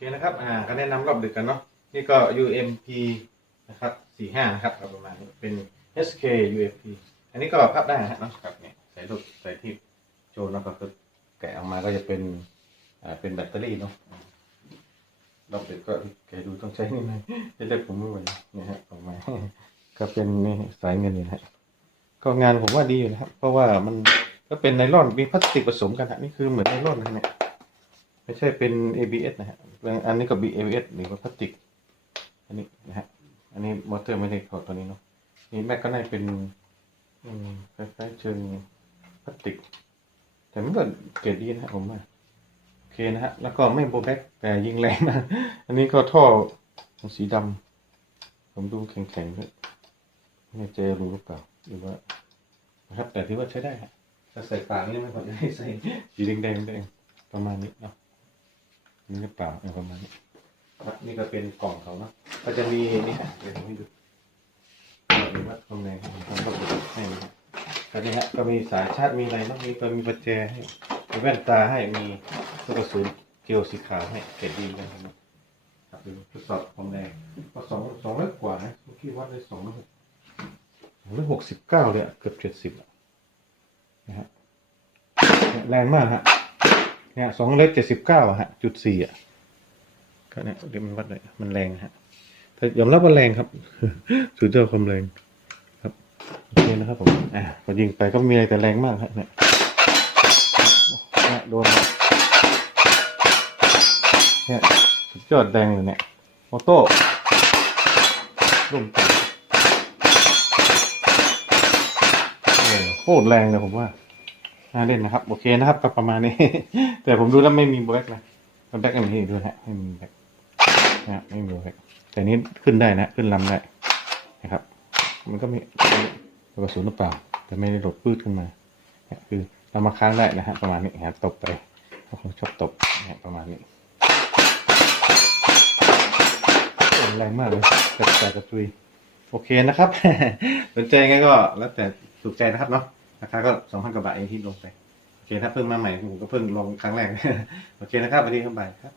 เคนะครับ อ่า ก็แนะนำรอบดึกกันเนาะ นี่ก็ UMP นะครับ45นะครับประมาณนี้เป็น SK UFP อันนี้ก็พับได้นะฮะเนาะครับเนี่ยใส่ลูกใส่ที่โชว์แล้วก็แกะออกมาก็จะเป็น อ่า เป็นแบตเตอรี่เนาะรอบดึกก็แกะดูต้องใช้นี่หน่อยจะได้ผมไม่ไหวนี่ฮะออกมาก็เป็นนี่สายเงินนี่นะฮะก็งานผมว่าดีอยู่นะครับ เพราะว่ามันก็เป็นไนลอนมีพลาสติกผสมกันฮะนี่คือเหมือนไนลอนนะเนี่ย ไม่ใช่เป็น ABS นะฮะอันนี้ก็ ABS หรือว่าพลาสติก อันนี้นะฮะ อันนี้มอเตอร์ไม่ได้ถอดตัวนี้เนาะ นี่แม็กก็น่าจะเป็นคล้ายๆเชิงพลาสติก แต่มันก็เกรดดีนะผมว่าโอเคนะฮะ แล้วก็ไม่โบแบ็กแต่ยิงแรงนะ อันนี้ก็ท่อสีดำ ผมดูแข็งๆด้วยไม่แน่ใจรู้หรือเปล่า หรือว่านะครับแต่ถือว่าใช้ได้ฮะถ้าใส่ปากนี่ไม่พอจะให้ใส่สีแดงๆแดงประมาณนี้เนาะ นี่เปล่าเออประมาณนี้ครับนี่ก็เป็นกล่องเขาเนาะก็จะมีนี่ฮะเดี๋ยวผมให้ดูหรือว่าตรงไหนครับผมทำระบบให้นะฮะก็นี่ฮะก็มีสายชาร์จมีอะไรเนาะมีก็มีประแจให้มีแว่นตาให้มีลูกกระสุนเกลียวสีขาวให้เกรดดีกันครับครับดูทดสอบความแรงก็สองสองร้อยกว่านะเมื่อกี้วัดได้สองร้อยร้อยหกสิบเก้าเลยเกือบเจ็ดสิบนะฮะแรงมากฮะ เนี่ยสองเล็กเจ็ดสิบเก้าฮะจุดสี่อะก็เนี่ยเดี๋ยวมันวัดเลยมันแรงฮะแต่ยอมรับว่าแรงครับสุดยอดความแรงครับโอเคนะครับผมอะพอยิงไปก็มีอะไรแต่แรงมากฮะเนี่ยเนี่ยโดนเนี่ยสุดยอดแรงเลยเนี่ยออโต้ร่มโคตรแรงเลยผมว่า น่าเล่นนะครับ โอเคนะครับก็ประมาณนี้ แต่ผมดูแล้วไม่มีแบ็กนะแบ็กอย่างนี้ด้วยฮะไม่มีแบ็กนะไม่มีแบ็กแต่นี้ขึ้นได้นะ ขึ้นลำได้นะครับ มันก็มีกระสุนหรือเปล่า แต่ไม่ได้หลดปื้ดขึ้นมาคือเรามาค้างได้นะฮะประมาณนี้ฮะตบไปเขาคงชอบตบนะประมาณนี้แรงมากเลยกระจายกระจุยโอเคนะครับสนใจไงก็แล้วแต่ถูกใจนะครับเนาะ ราคาก็สองพันกว่าบาทเองที่ลงไป โอเคถ้าเพิ่งมาใหม่ผมก็เพิ่งลงครั้งแรก โอเคนะครับวันนี้เข้าไปครับ